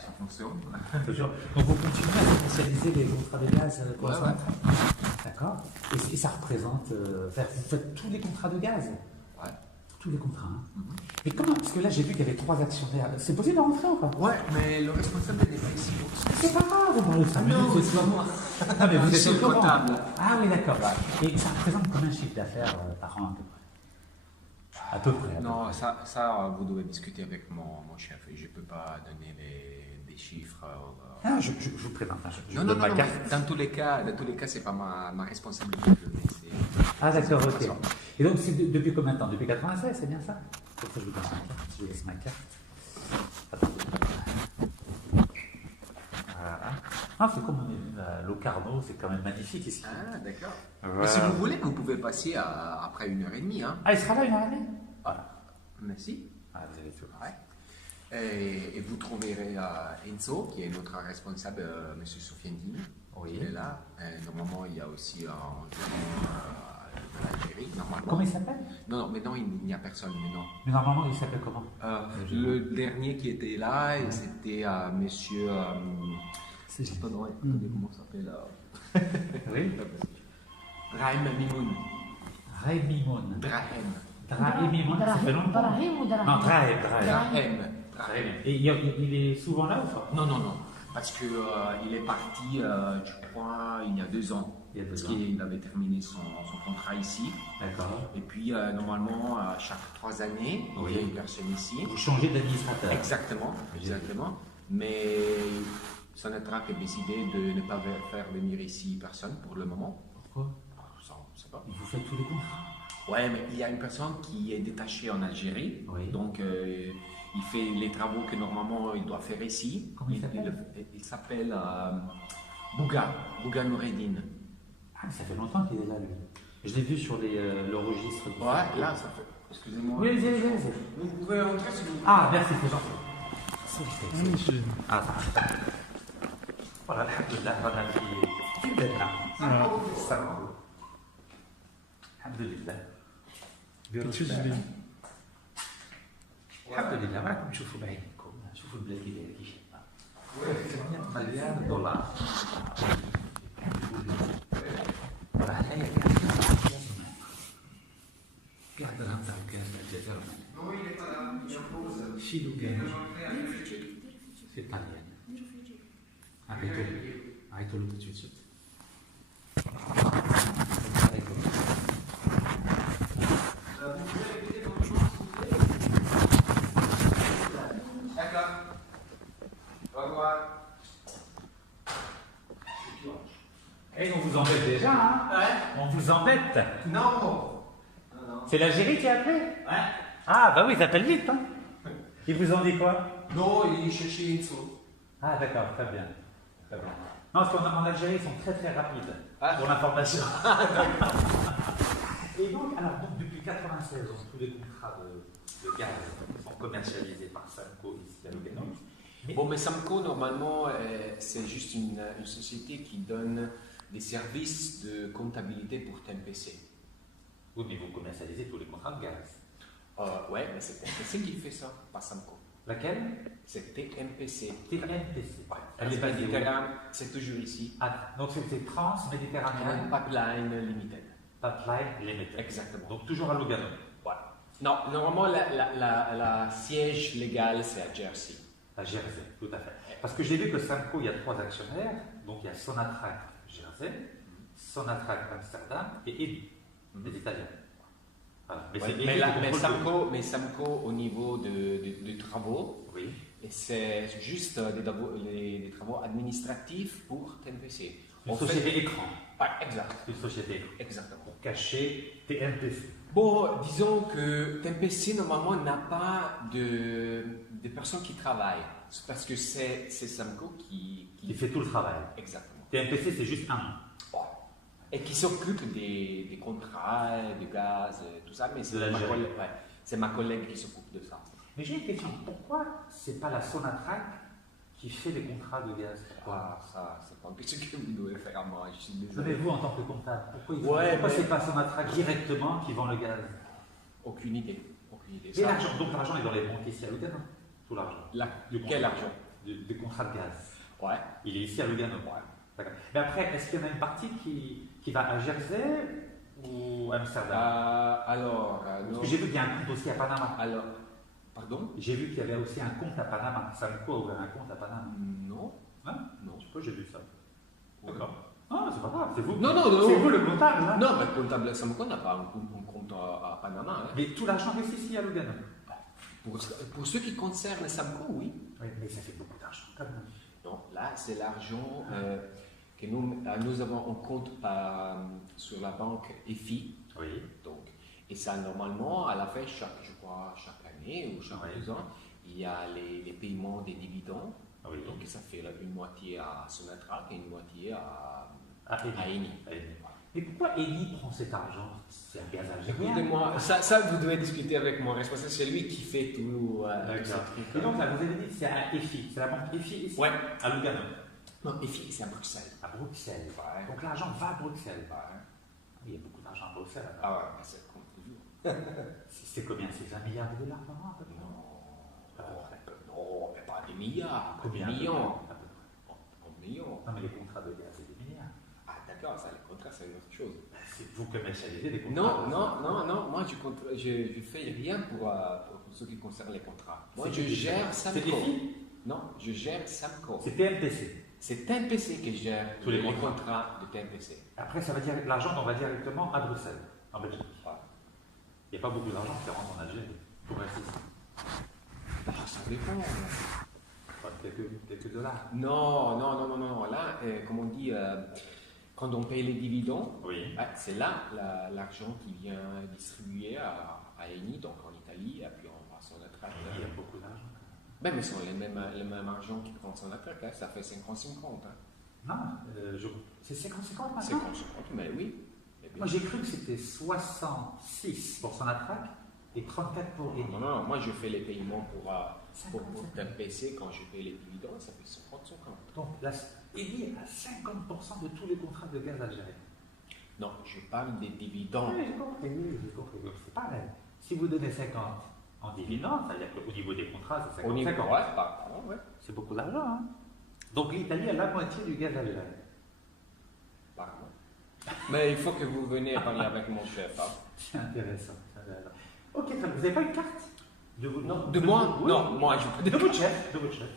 ça fonctionne. Toujours. Donc vous continuez à commercialiser les contrats de gaz pour Ouais, la Sonatrach. D'accord. Et ça représente. Vous faites tous les contrats de gaz. Ouais. Tous les contrats. Hein. Mais comment? Parce que là, j'ai vu qu'il y avait 3 actionnaires. C'est possible de rentrer ou pas? Ouais, mais le responsable n'est pas ici. C'est pas grave, on parle de 5 minutes, Non, c'est pas moi. Ah, mais vous C'est êtes le au courant. comptable. Ah oui, d'accord. Et ça représente combien de chiffre d'affaires par an à peu près? À peu près. Non, ça, vous devez discuter avec mon chef. Je ne peux pas donner des chiffres. Ah, je vous présente. Je Non, vous non, donne non, ma carte. mais dans tous les cas, c'est pas ma responsabilité de donner. Ah d'accord, ok. Et donc c'est depuis combien de temps? Depuis 96, c'est bien ça? Pour ça je vous donne ma carte, je vous laisse ma carte. Attendez. Voilà. Ah, c'est comme on est venu à Locarno, c'est quand même magnifique ici. Ah, d'accord. Voilà. Mais si vous voulez, vous pouvez passer après 1h30. Hein. Ah, il sera là 1h30? Voilà. Merci. Ah, vous avez tout. Ouais. Et vous trouverez Enzo, qui est notre responsable, M. Sofiandini. Oui. Il est là. Normalement, il y a aussi un de l'Algérie, normalement. Comment il s'appelle? Non, mais non, il n'y a personne, mais non. Mais normalement, il s'appelle comment? Le dernier qui était là, c'était monsieur. C'est juste. Comment ça s'appelle Oui. Rahem Mimoun. Rahem Mimoun. Drahem. Drahem Mimoun, ça fait longtemps. Drahim ou Drahim? Non, Drahem. Drahem. Et il est souvent là ou pas? Non, non, non. Parce qu'il est parti, je crois, il y a 2 ans. Il y a 2 Parce ans. qu'il avait terminé son contrat ici. D'accord. Et puis, normalement, chaque 3 années, il y a une personne ici. Vous changez d'administrateur. Exactement, exactement. Mais Sonatrach a décidé de ne pas faire venir ici personne pour le moment. Pourquoi? Ça, on ne sait pas. Vous faites tous les contrats. Ouais, mais il y a une personne qui est détachée en Algérie. Oui. Donc, il fait les travaux que normalement il doit faire ici. Comment il s'appelle? Il s'appelle Bouga Noureddin. Ah, ça fait longtemps qu'il est là, lui. Je l'ai vu sur le registre. Ouais, là, ça fait. Excusez-moi. Oui, allez-y. Vous pouvez rentrer si vous voulez. Ah, merci, c'est gentil. Ah, ça. Voilà, alhamdoulilah, voilà, qui est là. Ça. Alhamdoulilah. alhamdulillah, راكم تشوفوا بعينكم، شوفوا البلاد كي داير كيف مليان دولار. راه هنايا قاعد راه نتاع كاع الجزائر شيلو كاع في طاليان عيطوا له tout de suite. Et on vous embête déjà, hein? Ouais. On vous embête. Non. C'est l'Algérie qui a appelé? Ouais. Ah, bah oui, ils appellent vite, hein? Ils vous ont dit quoi? Non, il cherchait Enzo. Ah, d'accord, très bien. Très bien. Non, parce qu'en Algérie, ils sont très très rapides pour l'information. Et donc, depuis 1996, tous les contrats de gaz sont commercialisés par Samco ici à Lugano. Bon, mais Samco, normalement, c'est juste une société qui donne des services de comptabilité pour TMPC. Oui, mais vous commercialisez tous les contrats de gaz. Ouais, mais c'est TMPC qui fait ça, pas Samco. Laquelle? C'est TMPC. TMPC. Ouais. Elle est basée où? C'est toujours ici. Ah, donc c'est Trans-Méditerranéen Pipeline Limited. Pipeline Limited. Exactement. Donc toujours à Lugano. Ouais. Non, normalement, la siège légal, c'est à Jersey. À Jersey, tout à fait. Parce que j'ai vu que Samco, il y a 3 actionnaires. Donc il y a Sonatrach Jersey, Sonatrach Amsterdam et Eni, des Italiens. Voilà. Mais, Ouais, mais Samco, au niveau de travaux, oui. et c'est juste des travaux administratifs pour TMPC. Une société écran. Ouais, exact. Une société écran. Exactement. Pour cacher TMPC. Bon, disons que TMPC, normalement, n'a pas de personnes qui travaillent. C'est parce que c'est Samco qui fait tout le travail. Exactement. TMPC, c'est juste un nom. Ouais. Et qui s'occupe des contrats, du gaz, tout ça, mais c'est ma collègue qui s'occupe de ça. Mais j'ai une question. Pourquoi c'est pas la Sonatrach qui fait les contrats de gaz? Ah, ça, c'est pas une question que vous devez faire à moi, je suis désolé. Mais vous, en tant que comptable, pourquoi c'est pas Sonatrach directement qui vend le gaz? Aucune idée. Aucune idée. Et l'argent, donc l'argent est dans les banques ici à Lugano? Tout l'argent. Quel argent? des contrats de gaz. Ouais. Il est ici à Lugano. Ouais. D'accord. Mais après, est-ce qu'il y en a une partie qui va à Jersey ou à Amsterdam? Parce non. que j'ai vu qu'il y a un compte aussi à Panama. Alors, pardon? J'ai vu qu'il y avait aussi un compte à Panama. Samco a ouvert un compte à Panama. Non. Hein? Non. Je sais pas, j'ai vu ça. Ouais. D'accord. Non, c'est pas grave, c'est vous. Non. C'est vous le comptable. Hein? Non, mais le comptable Samco n'a pas un compte à Panama. Hein. Mais tout l'argent reste ici à Lugano. Pour ce qui concerne Samco, oui. Oui, mais ça fait beaucoup d'argent quand même. Non, là, c'est l'argent que nous avons en compte sur la banque EFI. Oui. Donc, et ça, normalement, à la fin, chaque année ou chaque 2 ans, il y a les paiements des dividendes. Oui. Donc, ça fait une moitié à Sonatrach et une moitié à Eni. Eni. Mais pourquoi Eni prend cet argent? C'est un gaz algérien. Écoutez-moi, ça, vous devez discuter avec mon responsable, c'est lui qui fait tout. D'accord. Et donc là, vous avez dit que c'est à EFI, c'est la banque EFI ici? Ouais. À Lugano. Non, EFI, c'est à Bruxelles. À Bruxelles. Ouais. Donc l'argent va à Bruxelles. Ouais. Il y a beaucoup d'argent à Bruxelles. Alors. Ah ouais, ça compte toujours. C'est combien? C'est 1 milliard de dollars par an? Non, mais pas des milliards, pas des Combien? millions. À peu près. En millions. Non, mais les contrats de gaz, c'est des milliards. Ah d'accord, ça, les contrats, c'est une autre chose. C'est vous commercialisez des contrats. Non, moi je fais rien pour ce qui concerne les contrats. Moi je gère Samco. C'est EFI? Non, je gère Samco. C'est TMPC. C'est TMPC qui gère Tous les contrats de TMPC. Après, ça va dire l'argent, on va directement à Bruxelles, en Belgique. Ouais. Il n'y a pas beaucoup d'argent qui rentre en Algérie pour rester ici. Ah, ça dépend. Enfin, quelques dollars. Non. Là, comme on dit, quand on paye les dividendes, Oui. c'est là l'argent qui vient distribuer à Eni, donc en Italie, et puis on va à Sonatrach. Il y a beaucoup d'argent. Ben, mais ce sont les mêmes argent qui prend Sonatrach, hein, ça fait 50-50. Hein. Non, c'est 50-50 maintenant. 50-50, mais oui. Moi j'ai cru que c'était 66 pour Sonatrach et 34 pour Eni. Non, moi je fais les paiements pour 50. TMPC, quand je paye les dividendes, ça fait 50-50. Donc là, Eni a 50% de tous les contrats de gaz algérien. Non, je parle des dividendes. Oui, j'ai compris. Donc c'est pareil. Si vous donnez 50 en dividendes, ça veut dire qu'au niveau des contrats, c'est 50. Au niveau, ouais. C'est beaucoup d'argent. Hein? Donc l'Italie a la moitié du gaz algérien. Pardon. Mais il faut que vous veniez parler avec mon chef. Hein. C'est intéressant. Ok, très bien. Vous n'avez pas une carte de vous? Non, de moi? Oui. Non, moi je De votre chef. De votre chef.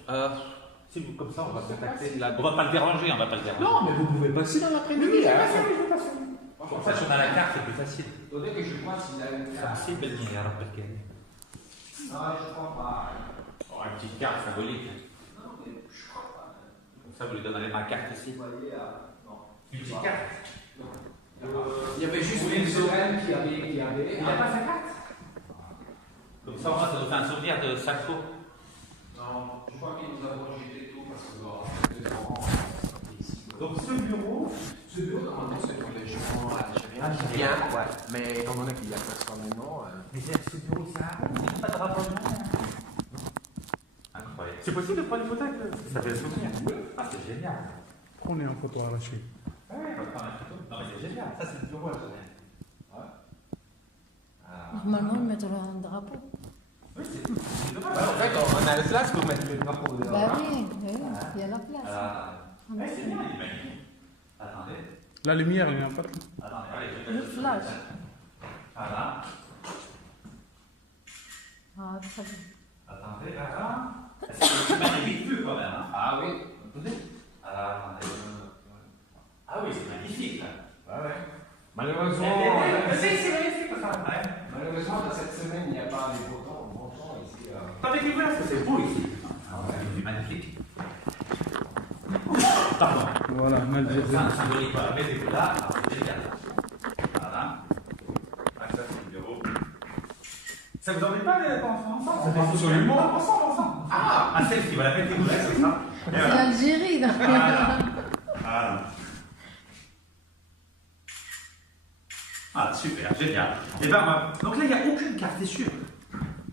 Si vous, comme ça, on va Je sais pas contacter. si la- On va pas le déranger, on va pas le déranger. Non, mais vous pouvez passer dans l'après-midi. Hein. En fait, si on a la carte, c'est plus facile. Attendez que je vois s'il a une carte. C'est belle idée, alors perché? Non, je crois pas. Oh, une petite carte symbolique. Non, mais je crois pas. Comme ça, vous lui donnerez ma carte ici. Vous voyez, non. Une petite carte. Il y avait juste une semaine qui avait. Il n'a pas sa carte? Comme ça, moi, ça nous fait un souvenir de Sacco. Non, je crois qu'ils nous avons jeté tout parce que bon, Donc, ce bureau, Normalement, c'est pour les gens algériens. Algériens, Bien, ouais. Mais étant donné qu'il y a personne maintenant. mais ce bureau, c'est un il n'y a pas de rapport. Incroyable. C'est possible de prendre une photo avec ça fait un souvenir. Ah, c'est génial. Prenez en photo à la suite. Ouais, on va prendre la photo. Non, mais c'est génial. Ça, c'est le bureau algérien. Ouais. Normalement, ils mettent un drapeau. Oui, c'est dommage. En fait, on a la place pour mettre le drapeau dehors. Bah oui, il y a la place. Ah, c'est bien, il est magnifique. Attendez. La lumière, il n'y en a pas. Attendez, allez, je vais Le mettre flash. Voilà. Ah, très bien. Attendez, voilà. C'est magnifique vue quand même. Hein. Ah oui. Attendez. Alors, attendez. Ah oui, c'est magnifique là. Ouais. Malheureusement, C'est magnifique ça. Ouais. malheureusement, dans cette semaine, il n'y a pas les beaux temps ici. Attendez, vous parce que c'est beau ici. Ah ouais, c'est magnifique. Pardon. Voilà, mal C'est un symbolique, voilà. Mettez-vous là, alors c'est génial. Voilà. Ah, ça c'est le bureau. Ça vous ennuie pas d'être ensemble? Absolument. Ensemble. Ah, celle-ci, voilà, mettez-vous là, c'est ça. Et C'est voilà. l'Algérie, là. Voilà. Ah, super, génial. Et ben, donc là, il n'y a aucune carte, c'est sûr.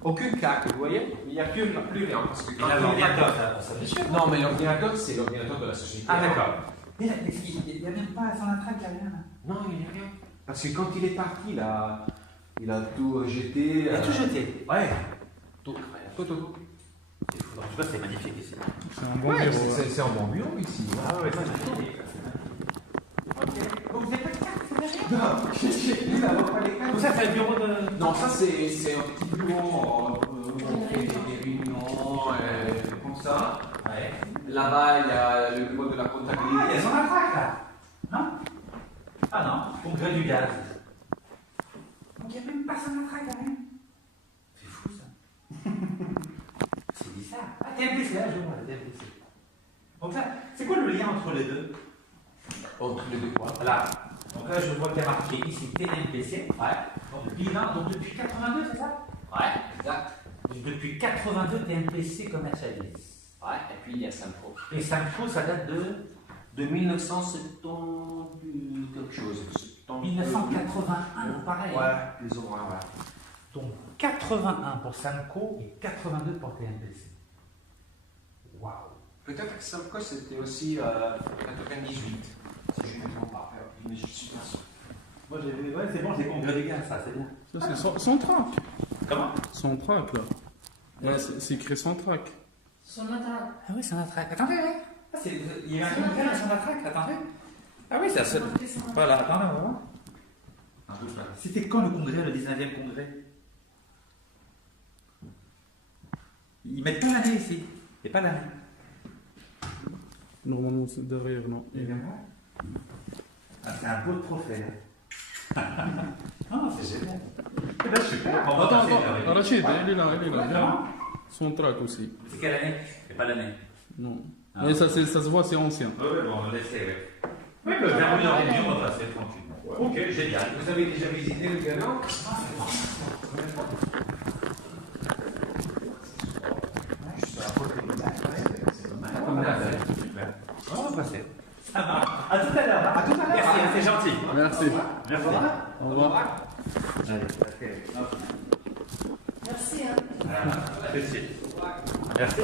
Aucune carte, vous voyez? Il n'y a plus rien. Parce que Et là, l'ordinateur, ça fait sûr. Non, mais l'ordinateur, c'est l'ordinateur de la société. Ah, d'accord. Mais là, il n'y a même pas son intraque, il n'y a rien. Non, il n'y a rien. Parce que quand il est parti, il a tout jeté. Il a tout jeté. Ouais. Tout. En tout cas, c'est magnifique ici. C'est un bon Ouais, bureau. ouais. c'est un bon bureau ici. Ah ouais, ça, c'est magnifique. Ok. Donc, vous n'êtes pas de carte, vous n'avez rien? Non, j'ai dit d'avoir pas les cartes. Donc, ça, c'est le bureau de. Non, ça c'est un petit bureau où on fait des réunions comme ça. Ouais. Là-bas, il y a le bureau de la Ah, comptabilité. il y a son attraque là. Non? Ah non, congrès du gaz. Donc, il n'y a même pas son attraque là, rien. C'est fou ça. C'est bizarre. Ah, TMPC, là, je vois, TMPC. Donc, là, c'est quoi le lien entre les deux? Entre les deux quoi? Là. Donc là, je vois qu'il y a marqué ici TNPC. Ouais. Donc bilan, donc depuis 82, c'est ça? Ouais, exact. Donc depuis 82, TNPC commercialise. Ouais, et puis il y a Samco. Et Samco, ça date de 1970 quelque chose. 1981, pareil. Ouais, plus ou moins, ouais. Donc 81 pour Samco et 82 pour TNPC. Waouh. Peut-être que Samco c'était aussi 98, si je ne me trompe pas. Mais je suis pas sûr. Moi, j'ai vu, ouais, c'est bon, j'ai congrès du gaz, ça, c'est bien. Ça, c'est son track. Comment? Son track, là. Ouais, c'est écrit son track. Son attrape. Ah oui, c'est un attraque. Attendez, ouais. Ah, il y a un congrès à son attraque, attendez. Ah oui, c'est ça. Voilà, attendez, on va voir. C'était quand le congrès, le 19e congrès? Ils mettent pas l'année ici. Il n'y a pas l'année. Normalement, c'est derrière, non. Ah, c'est un beau trophée. Ah, c'est génial. Eh ben, super. On va Attends, passer, attends. là. Rachid, il est là, il est là. Ouais, Viens. non. Son track aussi. C'est quelle année? C'est pas l'année. Non. Ah. Mais ça se voit, c'est ancien. Oui, oui, bon, laissez, oui. Oui, mais vers 1h30, on va passer tranquillement. Ok, génial. Vous avez déjà visité le Ghana? On va passer. Ça va. À tout à l'heure. À tout à l'heure. Merci, c'est gentil. Merci. Merci. Au revoir. Allez, Merci. Hein. merci. Merci.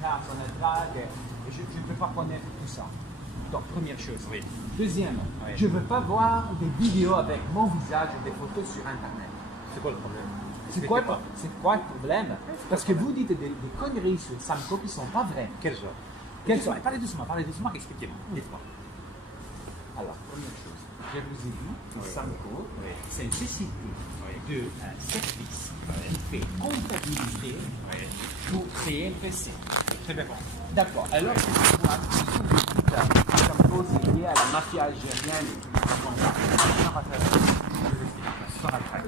Son attraque, et je ne peux pas connaître tout ça. Donc, première chose. Oui. Deuxième, Oui. je ne veux pas voir des vidéos avec mon visage ou des photos sur Internet. C'est quoi le problème? C'est quoi le problème? Parce que vous dites des conneries sur Samco qui ne sont pas vraies. Quel genre? Quelles sont? Parlez doucement, expliquez-moi. Dites-moi. Alors, première chose, je vous ai dit que Oui. Samco, Oui. c'est une société de service qui fait comptabilité pour CMPC. Très bien. D'accord. Alors, c'est quoi? Samco, c'est lié à la mafia algérienne et tout ça. Sans attraque.